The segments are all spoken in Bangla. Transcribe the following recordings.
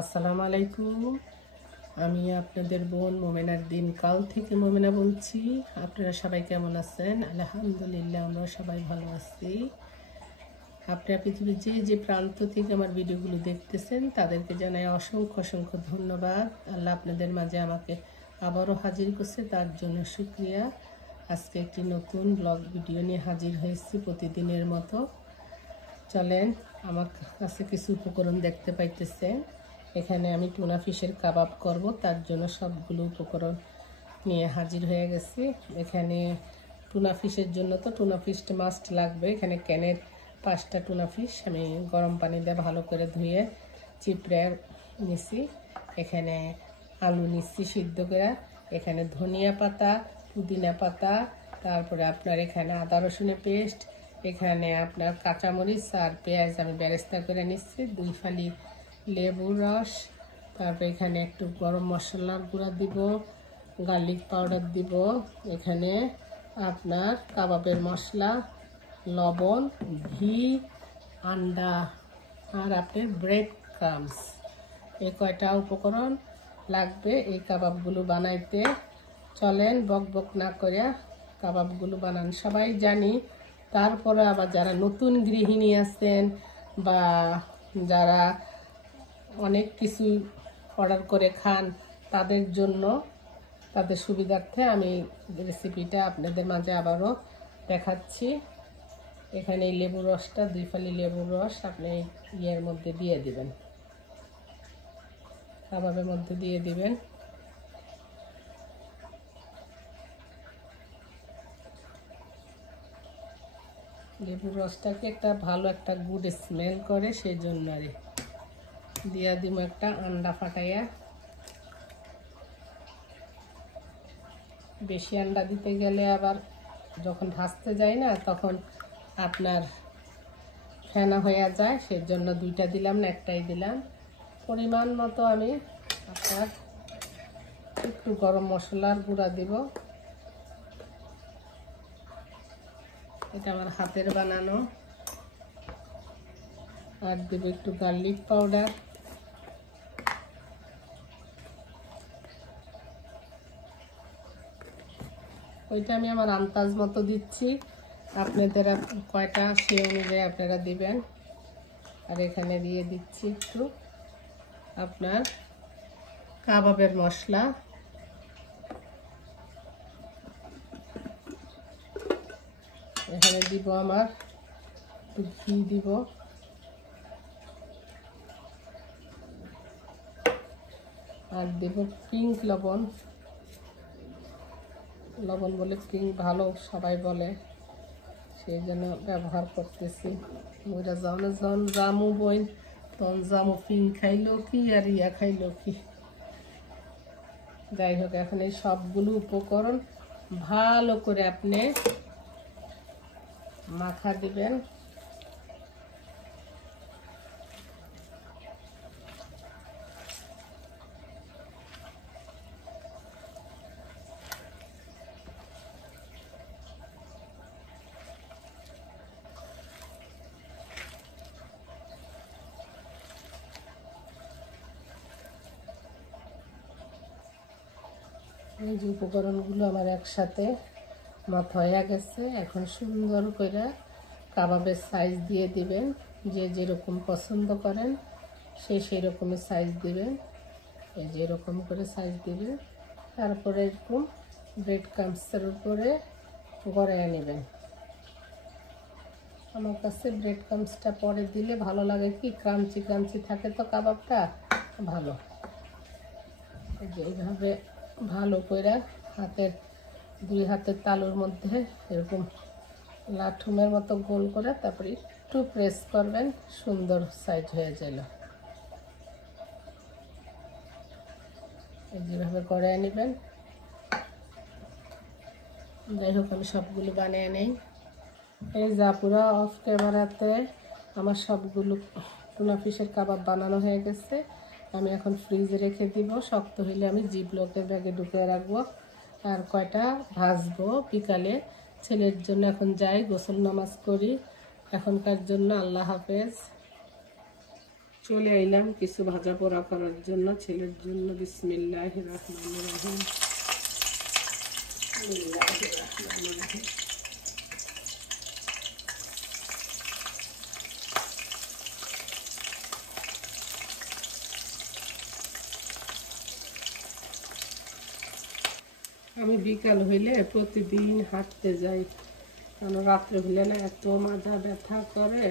আসসালামু আলাইকুম। আমি আপনাদের বোন মোমেনার দিন কাল থেকে মোমেনা বলছি। আপনারা সবাই কেমন আছেন? আলহামদুলিল্লাহ, আমরা সবাই ভালো আছি। আপনারা পৃথিবীর যে প্রান্ত থেকে আমার ভিডিওগুলো দেখতেছেন তাদেরকে জানাই অসংখ্য অসংখ্য ধন্যবাদ। আল্লাহ আপনাদের মাঝে আমাকে আবারও হাজির করছে, তার জন্য শুকরিয়া। আজকে একটি নতুন ব্লগ ভিডিও নিয়ে হাজির হয়েছি প্রতিদিনের মতো। চলেন, আমার কাছে কিছু উপকরণ দেখতে পাইতেছেন। এখানে আমি টুনা ফিশের কাবাব করব, তার জন্য সবগুলো উপকরণ নিয়ে হাজির হয়ে গেছি। এখানে টুনা ফিশের জন্য তো টুনা ফিশটা মাস্ট লাগবে। এখানে ক্যানের 5টা টুনা ফিশ আমি গরম পানি দিয়ে ভালো করে ধুয়ে চিপড়ে নিছি। এখানে আলু নিচ্ছি সিদ্ধ করে। এখানে ধনিয়া পাতা, পুদিনা পাতা, তারপরে আপনার এখানে আদা রসুনের পেস্ট, এখানে আপনার কাঁচামরিচ আর পেঁয়াজ আমি বেরেস্তা করে নিচ্ছি, 2 ফালি লেবুর রস, তারপর এখানে একটু গরম মশলার গুঁড়া দিব, গার্লিক পাউডার দিব, এখানে আপনার কাবাবের মশলা, লবণ, ঘি, আন্ডা আর আপনার ব্রেড ক্রাম্বস। এই কয়টা উপকরণ লাগবে এই কাবাবগুলো বানাইতে। চলেন বক বক না করে কাবাবগুলো বানান। সবাই জানি, তারপরে আবার যারা নতুন গৃহিণী আছেন বা যারা অনেক কিছু অর্ডার করে খান, তাদের জন্য, তাদের সুবিধার্থে আমি রেসিপিটা আপনাদের মাঝে আবারও দেখাচ্ছি। এখানে এই লেবুর রসটা, 2 ফালি লেবুর রস আপনি ইয়ের মধ্যে দিয়ে দিবেন, কাবাবের মধ্যে দিয়ে দিবেন। লেবুর রসটাকে একটা ভালো একটা গুড স্মেল করে, সেই জন্য আর দিয়া দিব একটা আন্ডা ফাটাইয়া। বেশি আন্ডা দিতে গেলে আবার যখন ভাজতে যায় না তখন আপনার ফেনা হয়ে যায়, সেই জন্য 2টা দিলাম না, একটাই দিলাম। পরিমাণ মতো আমি আপনার একটু গরম মশলার গুঁড়া দিব, এটা আমার হাতের বানানো। আর দেব একটু গার্লিক পাউডার, ওইটা আমি আমার আন্দাজ মতো দিচ্ছি, আপনাদের কয়টা সেই অনুযায়ী আপনারা দিবেন। আর এখানে দিয়ে দিচ্ছি একটু আপনার কাবাবের মশলা, এখানে দিব আমার একটু ঘি দিব, আর দেব পিঙ্ক লবণ। লবণ বলে পিঙ্ক ভালো সবাই বলে, সেই জন্য ব্যবহার করতেছি। ওইটা যখন জামু বই তখন জামু পিঙ্ক খাইলো কি আর ইয়া খাইলো কি, যাই হোক। এখন এই সবগুলো উপকরণ ভালো করে আপনি মাখা দিবেন। এই যে উপকরণগুলো আমার একসাথে মাথা হয়ে গেছে। এখন সুন্দর করে কাবাবের সাইজ দিয়ে দিবেন, যে যেরকম পছন্দ করেন সেই রকমের সাইজ দিবেন। এই যে এরকম করে সাইজ দিবেন, তারপরে এরকম ব্রেড ক্রাম্বসের উপরে গড়াইয়া নেবেন। আমার কাছে ব্রেড ক্রাম্বসটা পরে দিলে ভালো লাগে, কি ক্রাঞ্চি ক্রাঞ্চি থাকে তো কাবাবটা ভালো। এই যে এইভাবে ভালো করে হাতের 2 হাতের তালুর মধ্যে এরকম লাঠুমের মতো গোল করে তারপরে একটু প্রেস করবেন, সুন্দর সাইজ হয়ে গেল। যেভাবে করে নেবেন। যাই হোক, আমি সবগুলো বানিয়ে নেই। এই যা পুরো অফ ক্যামেরাতে আমার সবগুলো টুনা ফিশের কাবাব বানানো হয়ে গেছে। আমি এখন ফ্রিজে রেখে দিব, শক্ত হইলে আমি জিপলকের ব্যাগে ঢুকিয়ে রাখবো। আর কয়টা ভাজবো বিকালে। ছেলের জন্য এখন যাই, গোসল নামাজ করি। এখনকার জন্য আল্লাহ হাফেজ। চলে আইলাম কিছু ভাজা পোড়া করার জন্য ছেলের জন্য। বিসমিল্লাহির রহমানির রহিম। বিসমিল্লাহির রহমানির রহিম। আমি বিকাল হইলে প্রতিদিন হাঁটতে যাই, কারণ রাত্রে হইলে না এত মাজা ব্যথা করে।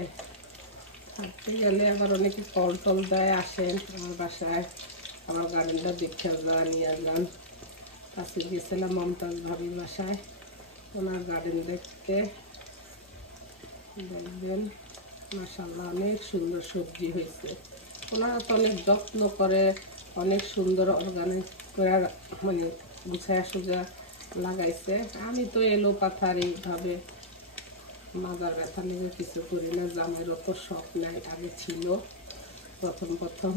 হাঁটতে গেলে আবার অনেকে কল টল দেয়, আসেন আমার বাসায়, আমার গার্ডেনটা দেখে যাওয়া নিয়ে যান। কাছে গিয়েছিলাম মমতাজ ভাবির বাসায় ওনার গার্ডেন দেখতে। দেখবেন মাশাআল্লাহ অনেক সুন্দর সবজি হয়েছে। ওনারা তো অনেক যত্ন করে, অনেক সুন্দর অর্গানিক করে মানে গুছায়া সোজা লাগাইছে। আমি তো এলো পাথার এইভাবে মাজার ব্যথা নিয়ে কিছু করি না। জামাইয়ের অত শখ নাই, আগে ছিল প্রথম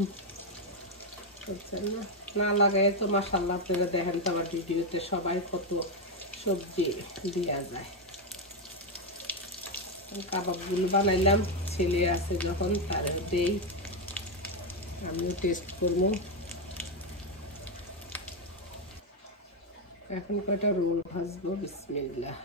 বুঝছেন না। না লাগাই তো মাশাআল্লাহ আপনারা দেখেন তো আমার ভিডিওতে সবাই কত সবজি দেওয়া যায়। কাবাবগুলো বানাইলাম, ছেলে আছে যখন তার দেই, আমিও টেস্ট করবো। এখন কয়টা রোল ভাজবো। বিসমিল্লাহ।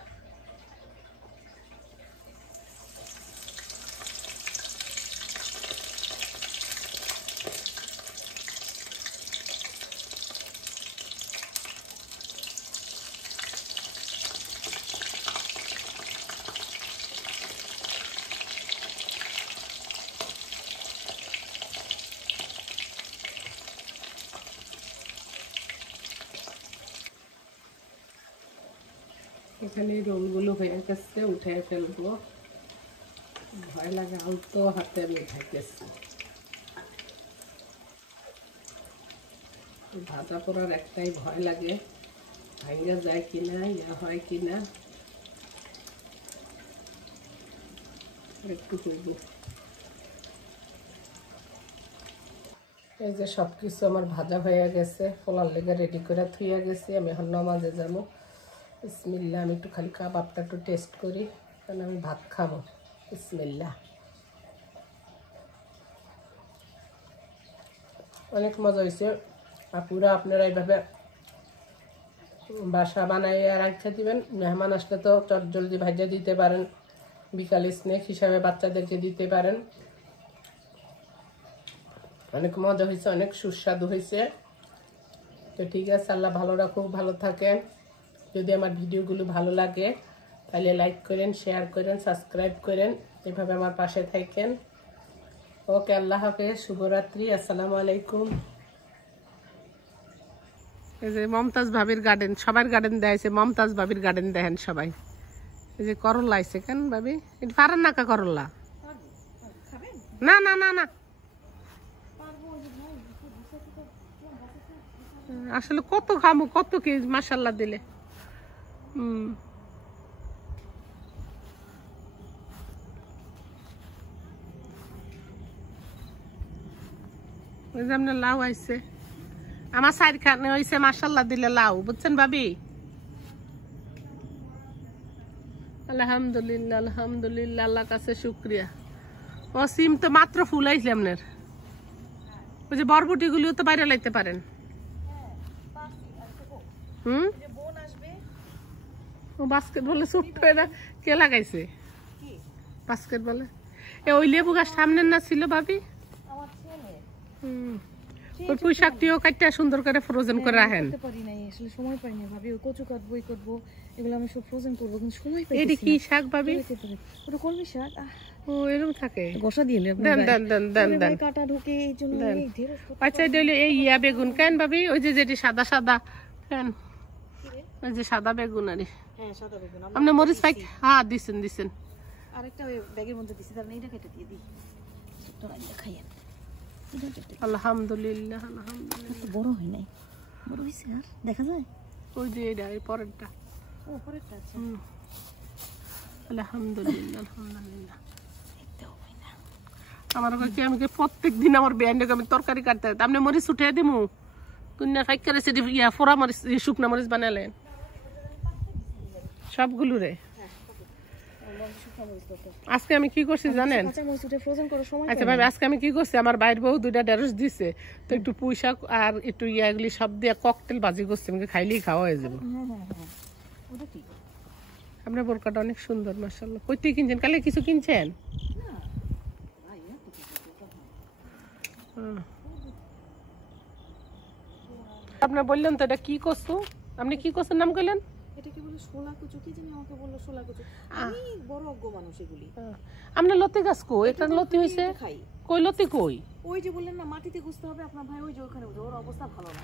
এখানে রোলগুলো হয়ে গেছে, উঠে ফেলবো। ভয় লাগে, আলতো হাতে আমি উঠাইতেছি। ভাজা পোড়ার একটাই ভয় লাগে, ভাঙ্গা যায় কিনা, ইয়া হয় কিনা। একটু করবো। এই যে সবকিছু আমার ভাজা হয়ে গেছে, পোলার লেগে রেডি করে থুইয়া গেছি। আমি এখন নামাজে যাবো। বিসমিল্লাহ। আমি একটু খালি কাবাবটা একটু টেস্ট করি, কারণ আমি ভাত খাবো। বিসমিল্লাহ। অনেক মজা হয়েছে। আপুরা আপনারা এইভাবে বাসা বানাইয়া রাখতে দিবেন। মেহমান আসলে তো চটজলদি ভাজা দিতে পারেন, বিকালে স্ন্যাক হিসাবে বাচ্চাদেরকে দিতে পারেন। অনেক মজা হয়েছে, অনেক সুস্বাদু হয়েছে। তো ঠিক আছে, আল্লাহ ভালো রাখুক, ভালো থাকেন। যদি আমার ভিডিওগুলো ভালো লাগে তাহলে লাইক করেন, শেয়ার করেন, সাবস্ক্রাইব করেন, এভাবে আমার পাশে থাকেন। ওকে, আল্লাহ হাফেজ, শুভরাত্রি, আসসালামু আলাইকুম। এই যে মমতাজ ভাবির গার্ডেন, সবার গার্ডেন দেখাইছে, মমতাজ ভাবির গার্ডেন দেখেন সবাই। এই যে করলা আইছে কেন ভাবি, এটা পারেন না কা করলা? না না না না, আসলে কত খামো, কত কি মাশাআল্লাহ দিলে। ওই যে আপনার লাউ আইছে, আমার সাইড খানে হয়েছে মাশাআল্লাহ দিলে লাউ, বুঝছেন ভাবি? আলহামদুলিল্লাহ, আলহামদুলিল্লাহ, আল্লাহর কাছে শুকরিয়া। ও সিম তো মাত্র ফুল আইছে আপনার। ওই যে বরবটি গুলিও তো বাইরে লাইতে পারেন। ও বাস্কেটবলে ছোট্ট এরা কে লাগাইছে? বাস্কেটবলে ওই লেবু গাছ সামনের না ছিল ভাবি? ওই পুঁই শাকটিও কাটতে সুন্দর করে ফ্রোজেন করে রাখেন। সময় পাই না ভাবি, কচু কাটবো, এই করবো, এগুলো আমি সব ফ্রোজেন করবো, কিন্তু সময় পাই। এটা কি শাক ভাবি? ওটা কলমি শাক। ও এরকম থাকে, গোসা দিয়ে দেন দেন দেন দেন দেন, কাটা ঢুকে এই জন্য। আচ্ছা এটা হইলো এই ইয়া বেগুন কেন ভাবি? ওই যে যেটি সাদা সাদা কেন, ওই যে সাদা বেগুন। আরে হ্যাঁ, সাদা বেগুন আপনি মরিচ পাই? হ্যাঁ দিছেন দিছেন। আরেকটা ওই ব্যাগের মধ্যে দিছি, তার এইটা কেটে দিয়ে দিই, ছোট্ট রাইন্দা খাইয়েন। আলহামদুলিল্লাহ, আলহামদুলিল্লাহ। বড় হয় নাই, বড় হইছে আর দেখা যায়। ওই যে এটা এই পরেরটা। ও পরেরটা, আচ্ছা। আলহামদুলিল্লাহ, আলহামদুলিল্লাহ। আমার কি আমি প্রত্যেক দিন আমার ব্যান্ডে আমি তরকারি কাটতে হয়, আপনি মরিচ উঠে দিমু কুন্যা ফাইক করে সেটি ইয়া ফোড়া মরিচ, শুকনা মরিচ বানালেন সবগুলো রে। আমার শুকনো মরিচ দরকার। আজকে আমি কি করছি জানেন? কাঁচা মরিচ উঠে ফ্রোজেন করে সময় আচ্ছা ভাবি, আজকে আমি কি করছি, আমার বাইর বউ 2টা ঢেঁড়স দিছে, তো একটু পুঁই শাক আর একটু এগুলি সব দিয়ে ককটেল ভাজি করছি, আমাকে খাইলেই খাওয়া হয়ে যাবে। হ্যাঁ ওটা ঠিক। আপনার বোরকাটা অনেক সুন্দর মাশাআল্লাহ। কই থেকে কিনছেন? কালে কিছু কিনছেন? আপনি বললেন তো এটা কি কচু? আপনি কি কচুর নাম কইলেন? এটাকে বলে শোলা কচু, কি জানি আমাকে বললো শোলা কচু। আমি বড় অজ্ঞ মানুষ এগুলি। আপনার লতি গাছ কই? এটা লতি হইছে? খাই। কই লতি কই? ওই যে বললেন না মাটিতে গুছতে হবে, আপনার ভাই ওই যে ওখানে ওর অবস্থা ভালো না।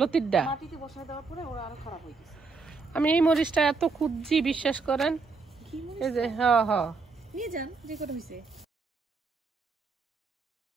লতিরটা মাটিতে বসায় দেওয়ার পরে ওরা আরো খারাপ হয়ে গেছে। আমি এই মরিচটা এত খুঁজছি, বিশ্বাস করেন। কি মরিচ? এই যে হ্যাঁ হ্যাঁ নিয়ে যান, যে কটা হইছে।